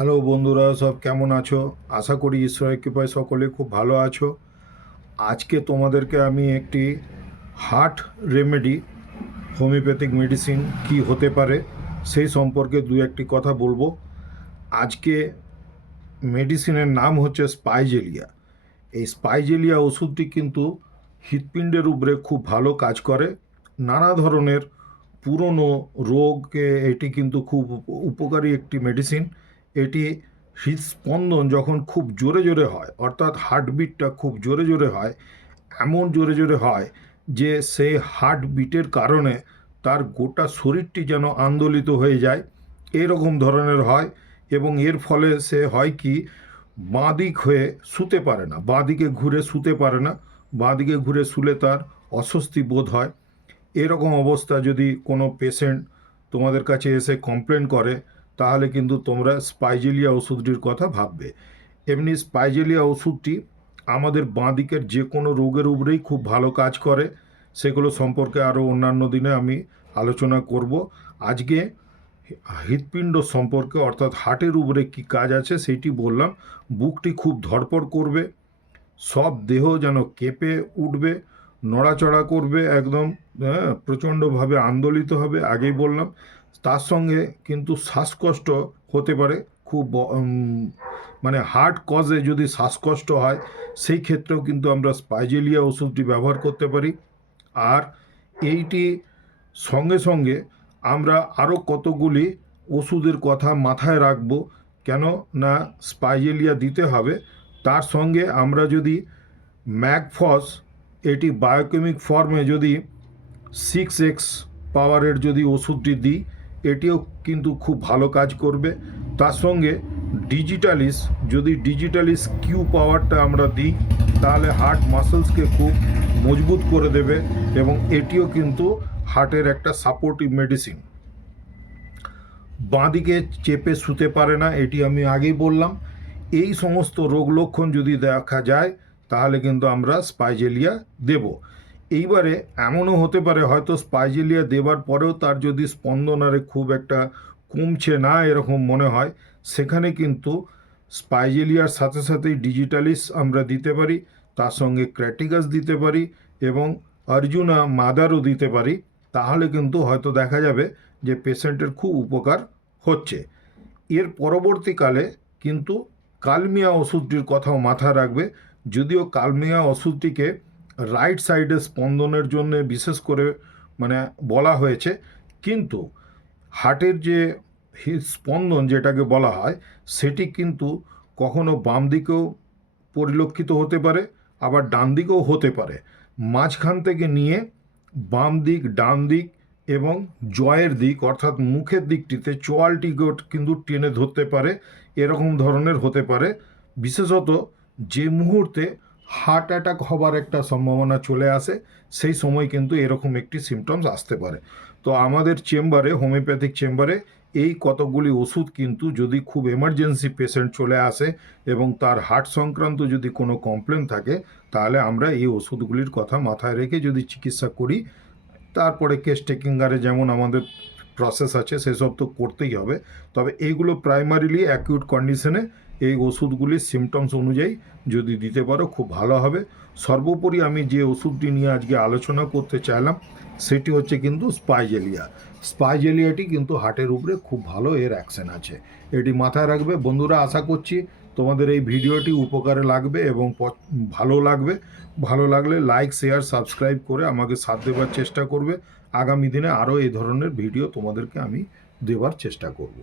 Hello বন্ধুরা, সব কেমন আছো? আশা করি ঈশ্বরের কৃপায় সকলে খুব ভালো আছো। আজকে তোমাদেরকে আমি একটি হার্ট রেমেডি, হোমিওপ্যাথিক মেডিসিন কি হতে পারে সেই সম্পর্কে দু একটি কথা বলবো। আজকে মেডিসিনের নাম হচ্ছে স্পাইজেলিয়া। এই স্পাইজেলিয়া ওষুধটি কিন্তু হৃৎপিণ্ডের উপরে খুব ভালো কাজ করে। নানা ধরনের পুরনো রোগে এটি কিন্তু খুব উপকারী একটি মেডিসিন। এটি হৃদস্পন্দন যখন খুব জোরে জোরে হয়, অর্থাৎ হার্টবিটটা খুব জোরে জোরে হয়, এমন জোরে জোরে হয় যে সেই হার্টবিটের কারণে তার গোটা শরীরটি যেন আন্দোলিত হয়ে যায়, এরকম ধরনের হয়। এবং এর ফলে সে হয় কি, বাঁ দিক হয়ে শুতে পারে না, বাঁ দিকে ঘুরে শুতে পারে না, বাঁ দিকে ঘুরে শুলে তার অস্বস্তি বোধ হয়। এরকম অবস্থা যদি কোনো পেশেন্ট তোমাদের কাছে এসে কমপ্লেন করে, তাহলে কিন্তু তোমরা স্পাইজেলিয়া ওষুধটির কথা ভাববে। এমনি স্পাইজেলিয়া ওষুধটি আমাদের বাঁ দিকের যে কোনো রোগের উপরেই খুব ভালো কাজ করে। সেগুলো সম্পর্কে আরও অন্যান্য দিনে আমি আলোচনা করব। আজকে হৃৎপিণ্ড সম্পর্কে, অর্থাৎ হার্টের উপরে কী কাজ আছে সেইটি বললাম। বুকটি খুব ধড়পড় করবে, সব দেহ যেন কেঁপে উঠবে, নড়াচড়া করবে, একদম প্রচণ্ডভাবে আন্দোলিত হবে, আগেই বললাম। তার সঙ্গে কিন্তু শ্বাসকষ্ট হতে পারে খুব, মানে হার্ট কজে যদি শ্বাসকষ্ট হয় সেই ক্ষেত্রেও কিন্তু আমরা স্পাইজেলিয়া ওষুধটি ব্যবহার করতে পারি। আর এইটি সঙ্গে সঙ্গে আমরা আরও কতগুলি ওষুধের কথা মাথায় রাখবো, কেন না স্পাইজেলিয়া দিতে হবে। তার সঙ্গে আমরা যদি ম্যাগফস, এটি বায়োকেমিক ফর্মে যদি 6x পাওয়ারের যদি ওষুধটি দিই, এটিও কিন্তু খুব ভালো কাজ করবে। তার সঙ্গে ডিজিটালিস, যদি ডিজিটালিস কিউ পাওয়ারটা আমরা দিই, তাহলে হার্ট মাসেলসকে খুব মজবুত করে দেবে এবং এটিও কিন্তু হার্টের একটা সাপোর্টিভ মেডিসিন। বাঁদিকে চেপে শুতে পারে না, এটি আমি আগেই বললাম। এই সমস্ত রোগ লক্ষণ যদি দেখা যায়, তাহলে কিন্তু আমরা স্পাইজেলিয়া দেব। এইবারে এমনও হতে পারে হয়তো স্পাইজেলিয়া দেবার পরেও তার যদি স্পন্দন আরে খুব একটা কমছে না এরকম মনে হয়, সেখানে কিন্তু স্পাইজেলিয়ার সাথে সাথেই ডিজিটালিস আমরা দিতে পারি, তার সঙ্গে ক্র্যাটিকাস দিতে পারি এবং অর্জুনা মাদারও দিতে পারি। তাহলে কিন্তু হয়তো দেখা যাবে যে পেশেন্টের খুব উপকার হচ্ছে। এর পরবর্তীকালে কিন্তু কালমিয়া ওষুধটির কথাও মাথায় রাখবে। যদিও কালমিয়া ওষুধটিকে রাইট সাইডে স্পন্দনের জন্য বিশেষ করে মানে বলা হয়েছে, কিন্তু হার্টের যে স্পন্দন যেটাকে বলা হয়, সেটি কিন্তু কখনো বাম দিকেও পরিলক্ষিত হতে পারে, আবার ডান দিকেও হতে পারে। মাঝখান থেকে নিয়ে বাম দিক, ডান দিক এবং জয়ের দিক, অর্থাৎ মুখের দিকটিতে চোয়ালটিকেও কিন্তু টেনে ধরতে পারে, এরকম ধরনের হতে পারে। বিশেষত যে মুহূর্তে হার্ট অ্যাটাক হবার একটা সম্ভাবনা চলে আসে, সেই সময় কিন্তু এরকম একটি সিমটমস আসতে পারে। তো আমাদের চেম্বারে, হোমিওপ্যাথিক চেম্বারে এই কতগুলি ওষুধ কিন্তু যদি খুব এমার্জেন্সি পেশেন্ট চলে আসে এবং তার হার্ট সংক্রান্ত যদি কোনো কমপ্লেন থাকে, তাহলে আমরা এই ওষুধগুলির কথা মাথায় রেখে যদি চিকিৎসা করি, তারপরে কেস টেকিংয়ে যেমন আমাদের প্রসেস আছে সেসব তো করতেই হবে। তবে এইগুলো প্রাইমারিলি অ্যাকিউট কন্ডিশনে এই ওষুধগুলির সিমটমস অনুযায়ী যদি দিতে পারো খুব ভালো হবে। সর্বোপরি আমি যে ওষুধটি নিয়ে আজকে আলোচনা করতে চাইলাম সেটি হচ্ছে কিন্তু স্পাইজেলিয়া। স্পাইজেলিয়াটি কিন্তু হার্টের উপরে খুব ভালো এর অ্যাকশন আছে, এটি মাথায় রাখবে বন্ধুরা। আশা করছি তোমাদের এই ভিডিওটি উপকারে লাগবে এবং ভালো লাগবে। ভালো লাগলে লাইক, শেয়ার, সাবস্ক্রাইব করে আমাকে সাথ দেওয়ার চেষ্টা করবে। আগামী দিনে আরও এই ধরনের ভিডিও তোমাদেরকে আমি দেওয়ার চেষ্টা করব।